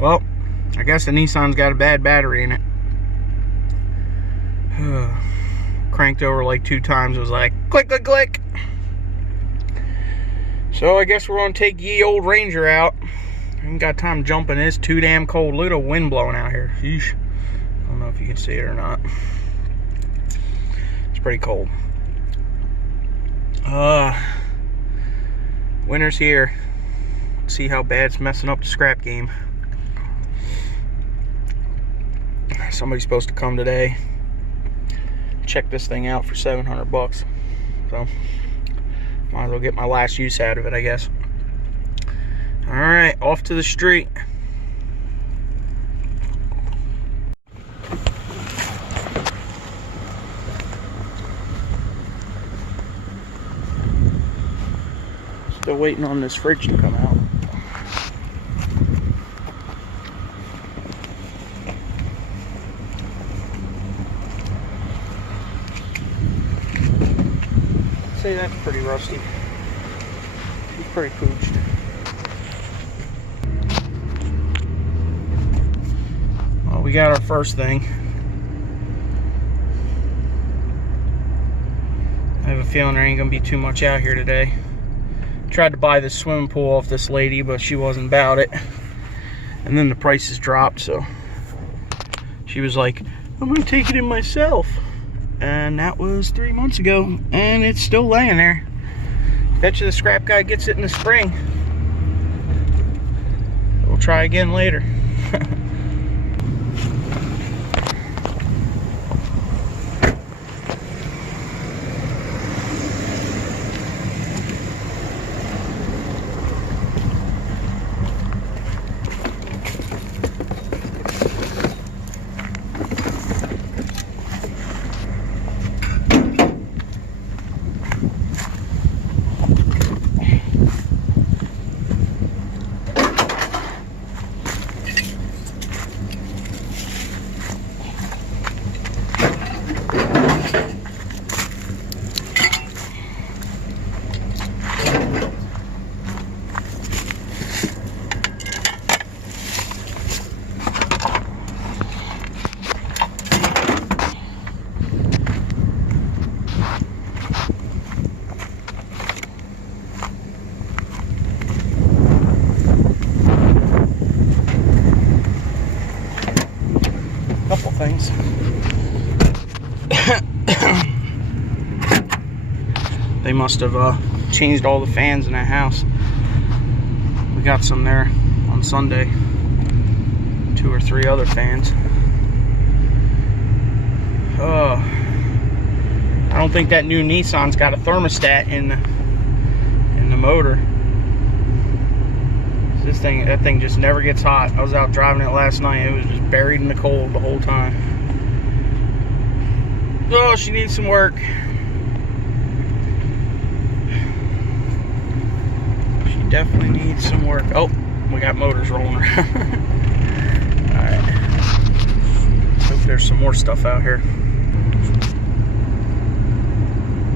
Well, I guess the Nissan's got a bad battery in it. Cranked over like 2 times. It was like click, click, click. So I guess we're gonna take ye old Ranger out. I ain't got time jumping. It's too damn cold. Look at the wind blowing out here. Sheesh. I don't know if you can see it or not. It's pretty cold. Winter's here. Let's see how bad it's messing up the scrap game. Somebody's supposed to come today, check this thing out for 700 bucks. So might as well get my last use out of it, I guess. All right, off to the street. Still waiting on this fridge to come out. I'd say that's pretty rusty. He's pretty pooched. Well, we got our first thing. I have a feeling there ain't gonna be too much out here today. Tried to buy this swimming pool off this lady, but she wasn't about it. And then the prices dropped, so she was like, I'm gonna take it in myself. And that was 3 months ago, and it's still laying there. Bet you the scrap guy gets it in the spring. We'll try again later. Couple things. They must have changed all the fans in that house. We got some there on Sunday. 2 or 3 other fans. I don't think that new Nissan's got a thermostat in the motor. That thing just never gets hot. I was out driving it last night. It was just buried in the cold the whole time. Oh, she needs some work. She definitely needs some work. Oh, we got motors rolling around. Alright. Hope there's some more stuff out here.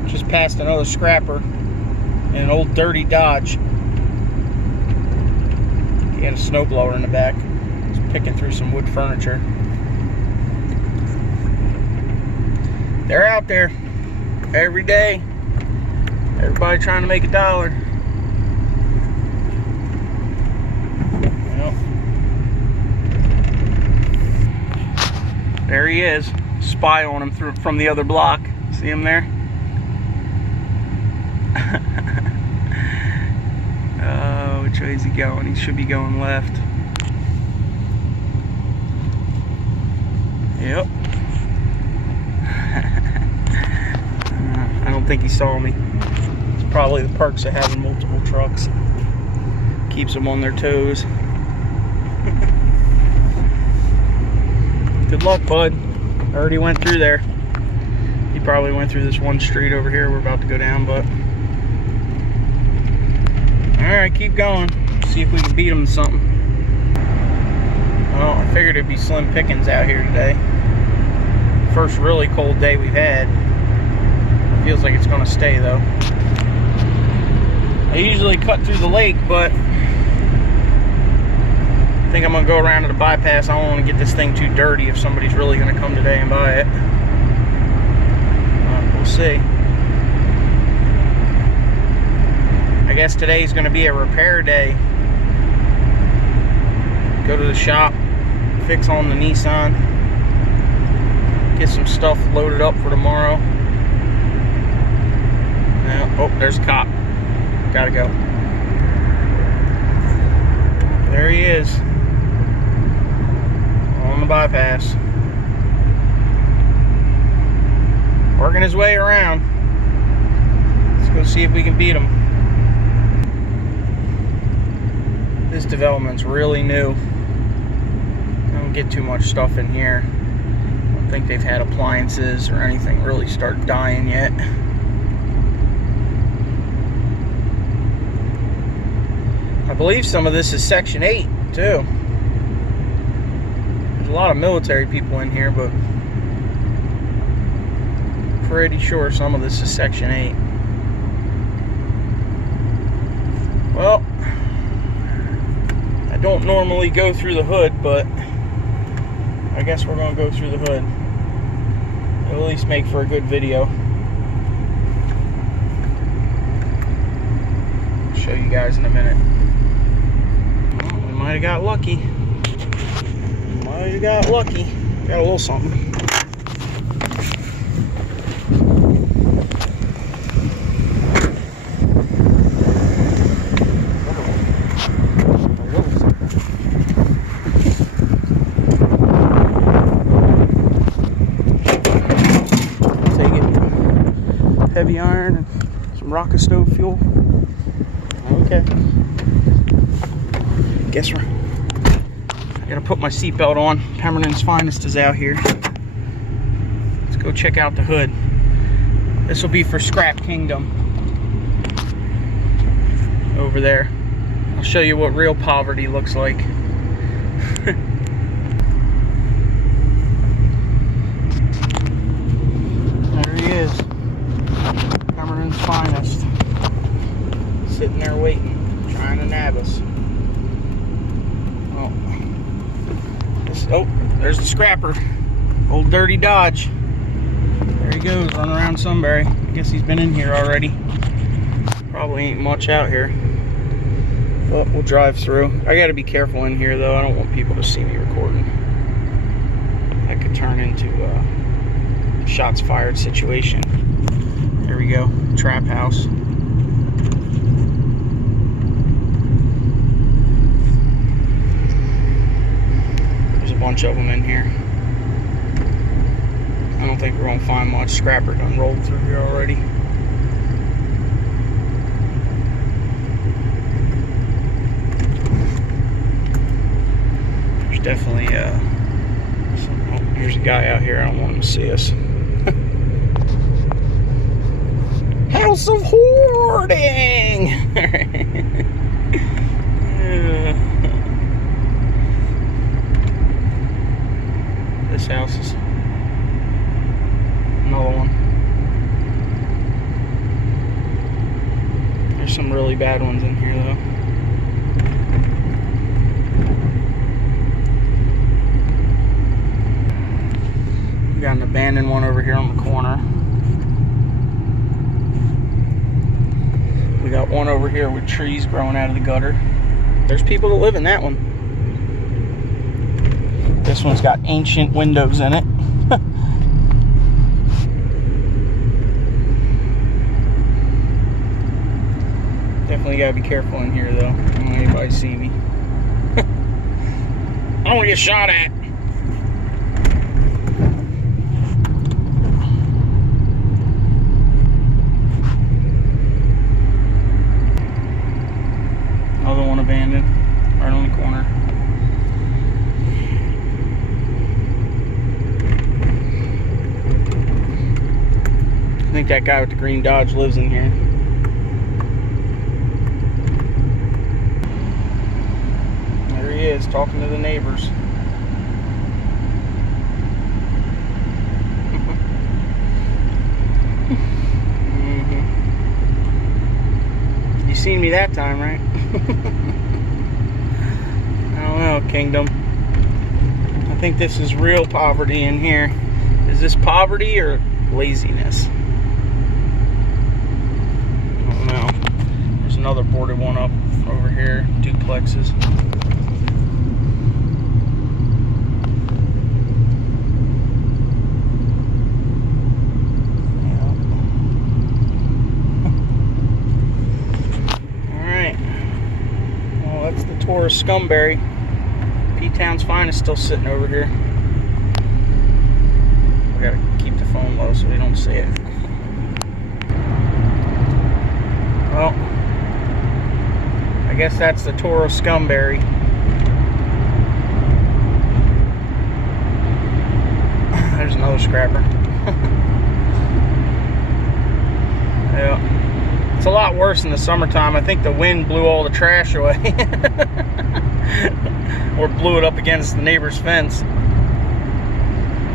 Just passed another scrapper in an old dirty Dodge. He had a snowblower in the back. He's picking through some wood furniture. They're out there every day. Everybody trying to make a dollar. Well, there he is. Spy on him from the other block. See him there? Which way is he going? He should be going left. Yep. I don't think he saw me. It's probably the perks of having multiple trucks. Keeps them on their toes. Good luck, bud. I already went through there. He probably went through this one street over here we're about to go down, but alright, keep going. See if we can beat them to something. Well, I figured it'd be slim pickings out here today. First really cold day we've had. Feels like it's gonna stay though. I usually cut through the lake, but I think think I'm gonna go around to the bypass. I don't want to get this thing too dirty if somebody's really gonna come today and buy it. We'll see. I guess today's gonna be a repair day. Go to the shop, fix on the Nissan, get some stuff loaded up for tomorrow. Oh, there's a cop. Gotta go. There he is. On the bypass. Working his way around. Let's go see if we can beat him. This development's really new. I don't get too much stuff in here. I don't think they've had appliances or anything really start dying yet. I believe some of this is Section 8 too. There's a lot of military people in here, but pretty sure some of this is Section 8. Well, I don't normally go through the hood, but I guess we're going to go through the hood. It'll at least make for a good video. I'll show you guys in a minute. Might have got lucky. Might have got lucky. Got a little something. Take it. Heavy iron and some rocket stove fuel. Okay. Guess I gotta put my seatbelt on. Pemberton's Finest is out here. Let's go check out the hood. This will be for Scrap Kingdom over there. I'll show you what real poverty looks like. There he is. Pemberton's Finest. Sitting there waiting, trying to nab us. Oh, there's the scrapper. Old dirty Dodge. There he goes, running around Sunbury. I guess he's been in here already. Probably ain't much out here. But we'll drive through. I gotta be careful in here though. I don't want people to see me recording. That could turn into a shots fired situation. There we go. Trap house. Bunch of them in here. I don't think we're gonna find much. Scrapper done rolled through here already. There's definitely oh, here's a guy out here. I don't want him to see us. House of Hoarding. This house is another one. There's some really bad ones in here though. We got an abandoned one over here on the corner. We got one over here with trees growing out of the gutter. There's people that live in that one. This one's got ancient windows in it. Definitely gotta be careful in here though. I don't want anybody to see me. I don't want to get shot at. Another one abandoned, right on the corner. I think that guy with the green Dodge lives in here. There he is, talking to the neighbors. You seen me that time, right? I don't know, up, Kingdom. I think this is real poverty in here. Is this poverty or laziness? I don't know. There's another boarded one up over here. Duplexes. Or Scumberry. P-Town's Finest still sitting over here. We gotta keep the phone low so we don't see it. Well, I guess that's the Toro Scumberry. There's another scrapper. Yeah. It's a lot worse in the summertime. I think the wind blew all the trash away. Or blew it up against the neighbor's fence.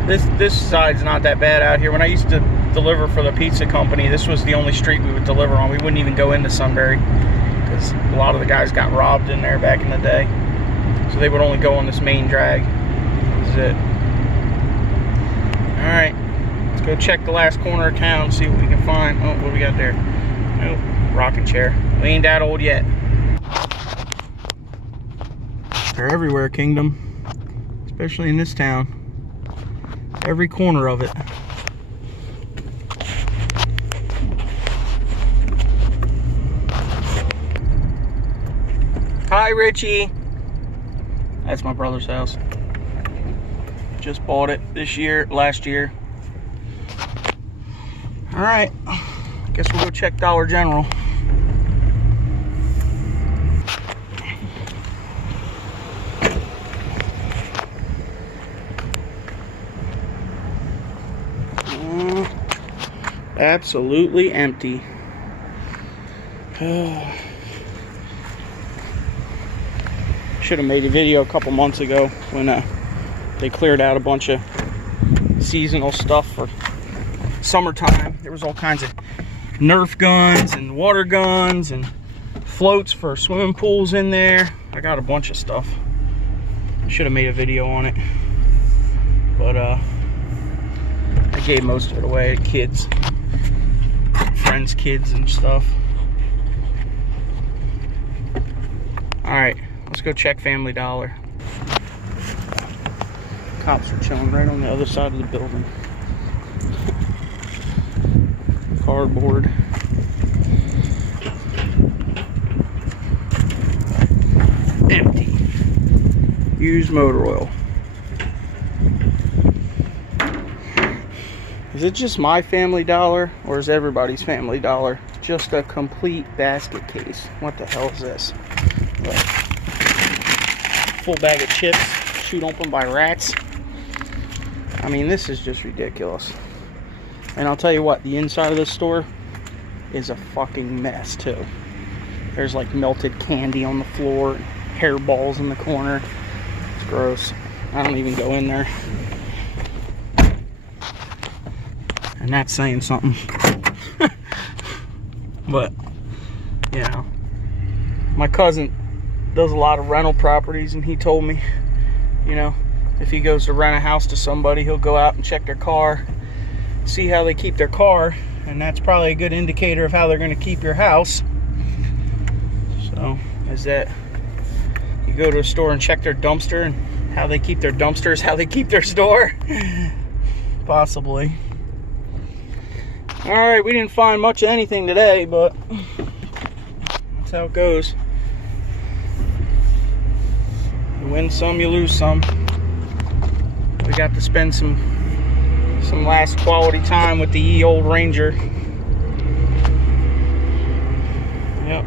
This side's not that bad out here. When I used to deliver for the pizza company, this was the only street we would deliver on. We wouldn't even go into Sunbury because a lot of the guys got robbed in there back in the day. So they would only go on this main drag. This is it. Alright, let's go check the last corner of town, see what we can find. Oh, what do we got there? Nope, rocking chair. We ain't that old yet. They're everywhere, Kingdom. Especially in this town. Every corner of it. Hi, Richie. That's my brother's house. Just bought it last year. All right. Guess we'll go check Dollar General. Absolutely empty. Should have made a video a couple months ago when they cleared out a bunch of seasonal stuff for summertime. There was all kinds of Nerf guns and water guns and floats for swimming pools in there. I got a bunch of stuff. Should have made a video on it, but I gave most of it away to kids, friends' kids and stuff. All right, let's go check Family Dollar. Cops are chilling right on the other side of the building. Cardboard. Empty. Used motor oil. Is it just my Family Dollar, or is everybody's Family Dollar just a complete basket case? What the hell is this? What? Full bag of chips chewed open by rats. I mean, this is just ridiculous. And I'll tell you what, the inside of this store is a fucking mess too. There's like melted candy on the floor, hairballs in the corner. It's gross. I don't even go in there. And that's saying something. But, you know, my cousin does a lot of rental properties, and he told me, you know, if he goes to rent a house to somebody, he'll go out and check their car, see how they keep their car, and that's probably a good indicator of how they're going to keep your house. So, is that you go to a store and check their dumpster, and how they keep their dumpsters, how they keep their store? Possibly. Alright, we didn't find much of anything today, but that's how it goes. You win some, you lose some. We got to spend some last quality time with the old Ranger. Yep.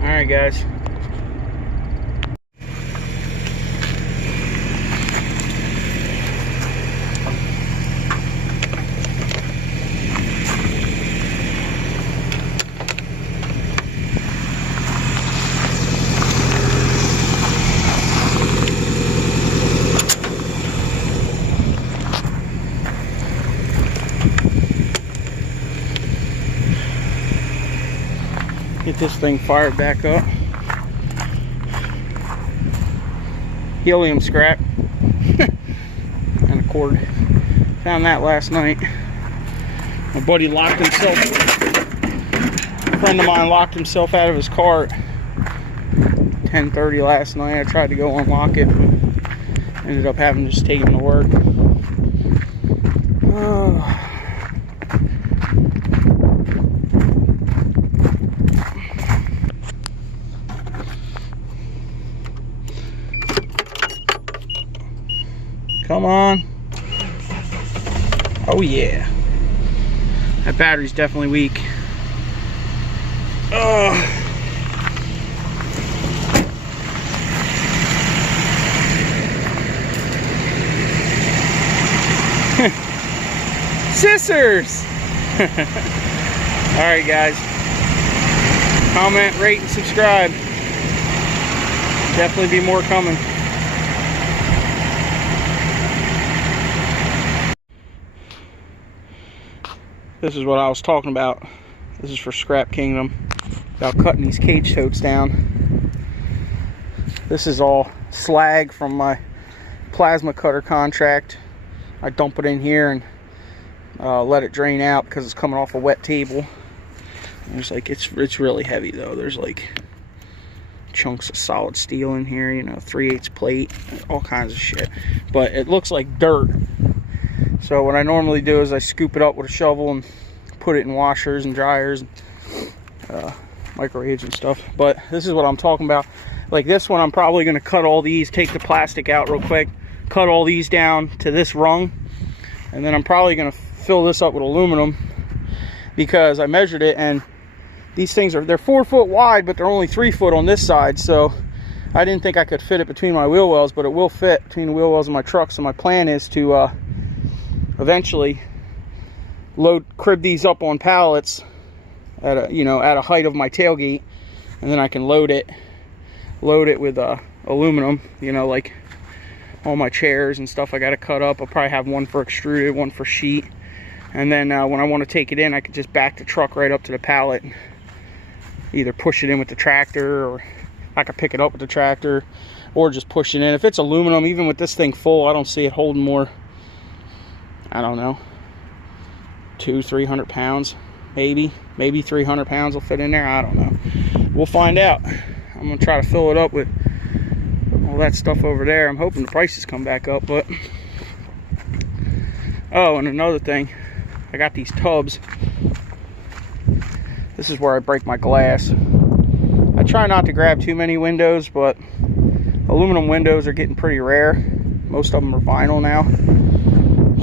Alright, guys. Get this thing fired back up. helium scrap and a cord. Found that last night. My buddy locked himself, a friend of mine locked himself out of his car at 10:30 last night. I tried to go unlock it, but ended up having to just take him to work. Oh. Come on. Oh yeah. That battery's definitely weak. Oh. Scissors! Alright guys. Comment, rate, and subscribe. Definitely be more coming. This is what I was talking about. This is for Scrap Kingdom. About cutting these cage totes down. This is all slag from my plasma cutter contract. I dump it in here and let it drain out because it's coming off a wet table. There's like, it's really heavy though. There's like chunks of solid steel in here, you know, 3/8 plate, all kinds of shit. But it looks like dirt. So what I normally do is I scoop it up with a shovel and put it in washers and dryers and microwaves and stuff. But this is what I'm talking about. Like this one, I'm probably going to cut all these, take the plastic out real quick, cut all these down to this rung, and then I'm probably going to fill this up with aluminum because I measured it and these things they're 4 foot wide, but they're only 3 foot on this side. So I didn't think I could fit it between my wheel wells, but it will fit between the wheel wells of my truck. So my plan is to eventually crib these up on pallets at a height of my tailgate, and then I can load it with aluminum, you know, like all my chairs and stuff I got to cut up. I'll probably have one for extruded, one for sheet, and then when I want to take it in, I can just back the truck right up to the pallet, either push it in with the tractor, or I can pick it up with the tractor, or just push it in. If it's aluminum, even with this thing full, I don't see it holding more, I don't know, 200-300 pounds, maybe 300 pounds will fit in there. I don't know. We'll find out. I'm gonna try to fill it up with all that stuff over there. I'm hoping the prices come back up. But oh, and another thing, I got these tubs. This is where I break my glass. I try not to grab too many windows, but aluminum windows are getting pretty rare. Most of them are vinyl now.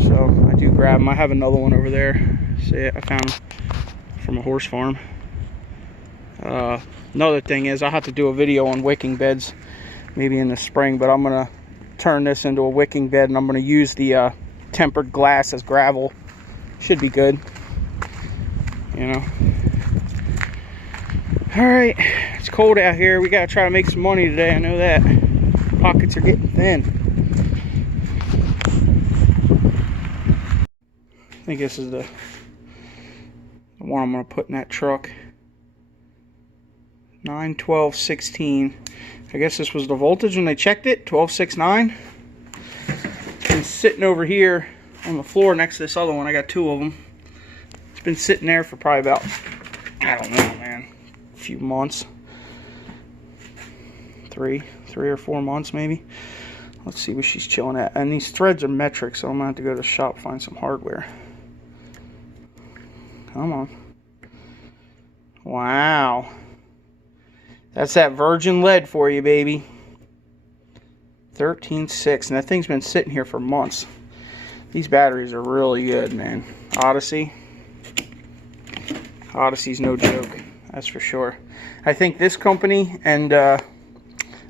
So I do grab them. I have another one over there. See it? I found from a horse farm. Another thing is I have to do a video on wicking beds maybe in the spring, but I'm gonna turn this into a wicking bed and I'm gonna use the tempered glass as gravel. Should be good, you know. All right, it's cold out here. We gotta try to make some money today. I know that. Pockets are getting thin. I think this is the one I'm going to put in that truck. 91216. I guess this was the voltage when they checked it. 1269. It's been sitting over here on the floor next to this other one. I got two of them. It's been sitting there for probably about, I don't know, man, a few months. Three or 4 months maybe. Let's see what she's chilling at. And these threads are metric, so I'm going to have to go to the shop, find some hardware. Come on. Wow. That's that virgin lead for you, baby. 13.6. And that thing's been sitting here for months. These batteries are really good, man. Odyssey's no joke. That's for sure. I think this company and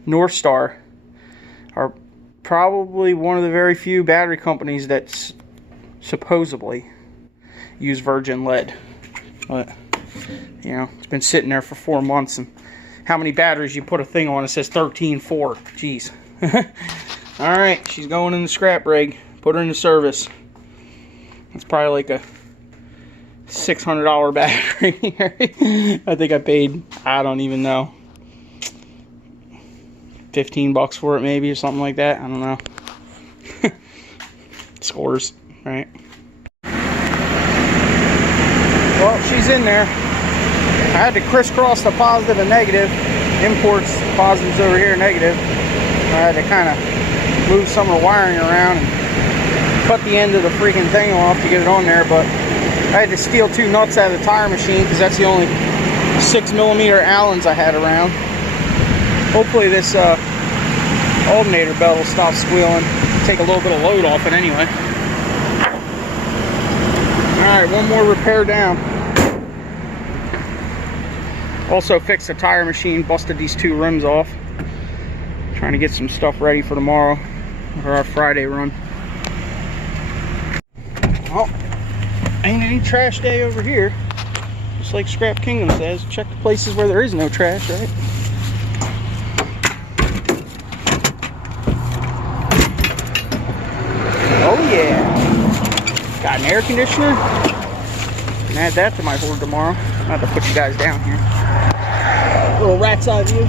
North Star are probably one of the very few battery companies that supposedly use virgin lead. But you know, it's been sitting there for 4 months, and how many batteries you put a thing on, it says 13.4. Jeez. All right, she's going in the scrap rig. Put her into service. It's probably like a $600 battery. I think I paid, I don't even know, 15 bucks for it maybe, or something like that. I don't know. Scores, right? Well, she's in there. I had to crisscross the positive and negative. Imports, positives over here, negative. I had to kind of move some of the wiring around and cut the end of the freaking thing off to get it on there, but I had to steal 2 nuts out of the tire machine because that's the only 6mm Allens I had around. Hopefully this alternator belt will stop squealing, take a little bit of load off it anyway. Alright, one more repair down. Also fixed the tire machine, busted these 2 rims off. Trying to get some stuff ready for tomorrow, or our Friday run. Well, ain't any trash day over here. Just like Scrap Kingdom says, check the places where there is no trash, right? Oh yeah. Got an air conditioner. Can add that to my hoard tomorrow. I'm about to put you guys down here. Little rat's eye view.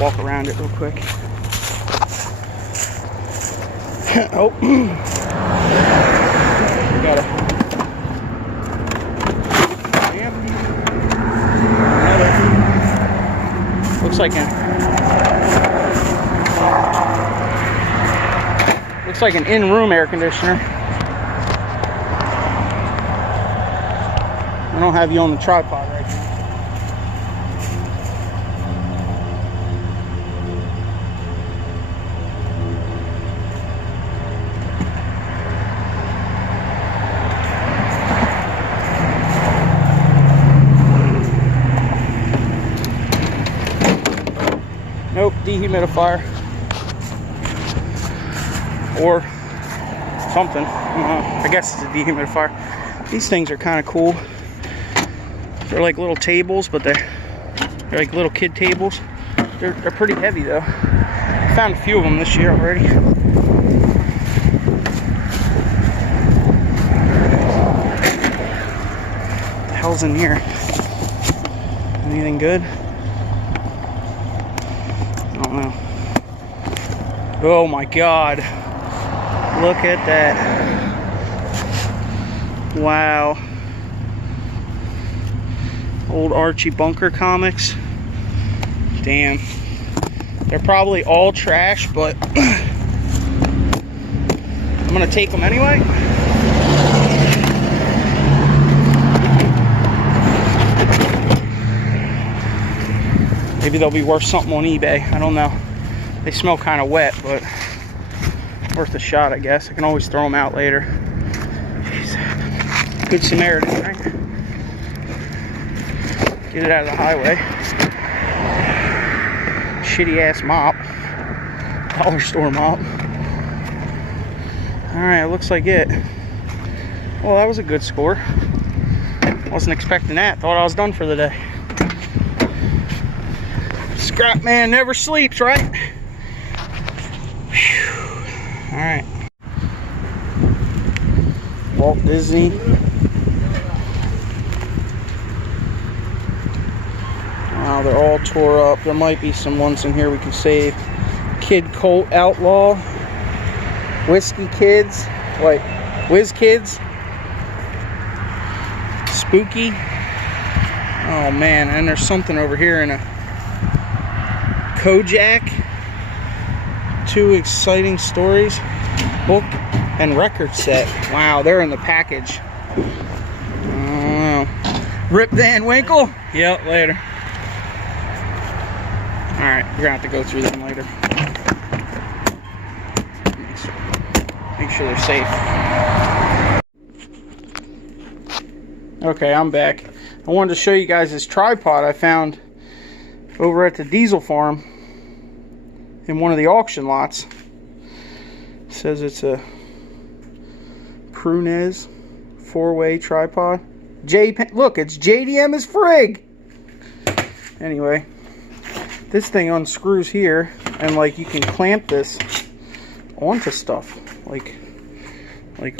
Walk around it real quick. Oh, got it. Another. Looks like an in-room air conditioner. I don't have you on the tripod right now. Nope, dehumidifier or something. I guess it's a dehumidifier. These things are kind of cool. They're like little tables, but they're like little kid tables. They're pretty heavy though. I found a few of them this year already. What the hell's in here? Anything good? I don't know. Oh my god. Look at that. Wow. Old Archie Bunker comics. Damn. They're probably all trash, but I'm gonna take them anyway. Maybe they'll be worth something on eBay. I don't know. They smell kind of wet, but worth a shot, I guess. I can always throw them out later. Jeez. Good Samaritan, right? Get it out of the highway. Shitty ass mop. Dollar store mop. Alright, looks like it. Well, that was a good score. Wasn't expecting that. Thought I was done for the day. Scrap man never sleeps, right? Alright. Walt Disney. Wow, they're all tore up. There might be some ones in here we can save. Kid Colt Outlaw. Whiskey Kids. Like, Whiz Kids. Spooky. Oh man, and there's something over here in a Kojak. 2 exciting stories. Book and record set. Wow, they're in the package. Rip Van Winkle? Yep, later. Alright, we're gonna have to go through them later. Make sure they're safe. Okay, I'm back. I wanted to show you guys this tripod I found over at the diesel farm in one of the auction lots. It says it's a Prunez 4-way tripod. Look, it's JDM as frig. Anyway, this thing unscrews here, and like you can clamp this onto stuff, like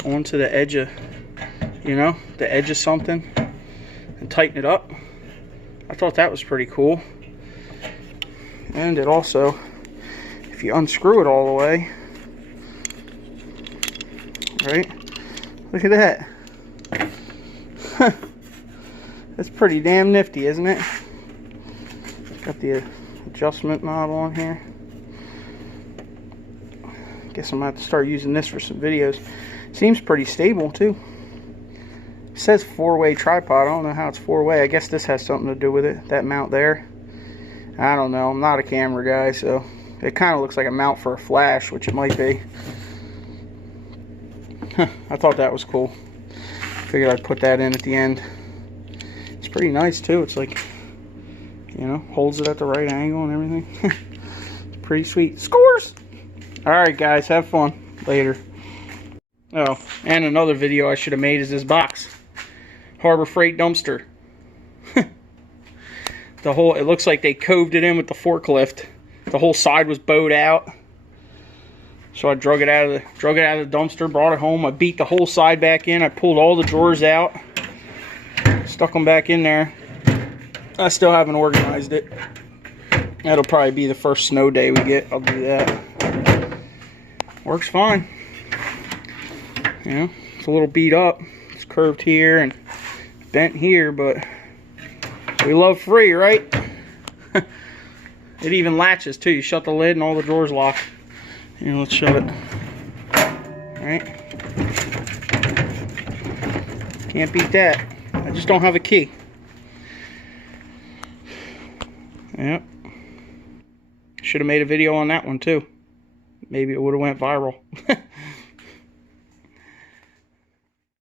onto the edge of, you know, the edge of something, and tighten it up. I thought that was pretty cool. And it also, if you unscrew it all the way, right? Look at that. That's pretty damn nifty, isn't it? Got the adjustment knob on here. Guess I'm gonna have to start using this for some videos. Seems pretty stable too. It says 4-way tripod. I don't know how it's 4-way. I guess this has something to do with it. That mount there. I don't know. I'm not a camera guy, so it kind of looks like a mount for a flash, which it might be. I thought that was cool. Figured I'd put that in at the end. It's pretty nice too. It's like, you know, holds it at the right angle and everything. Pretty sweet. Scores! Alright guys, have fun. Later. Oh, and another video I should have made is this box. Harbor Freight dumpster. It looks like they coved it in with the forklift. The whole side was bowed out. So I drug it out of the dumpster, brought it home. I beat the whole side back in. I pulled all the drawers out, stuck them back in there. I still haven't organized it. That'll probably be the first snow day we get. I'll do that. Works fine. You know, it's a little beat up. It's curved here and bent here, but we love free, right? It even latches too. You shut the lid and all the drawers lock. Here, let's shut it. Alright. Can't beat that. I just don't have a key. Yep. Should have made a video on that one too. Maybe it would have went viral.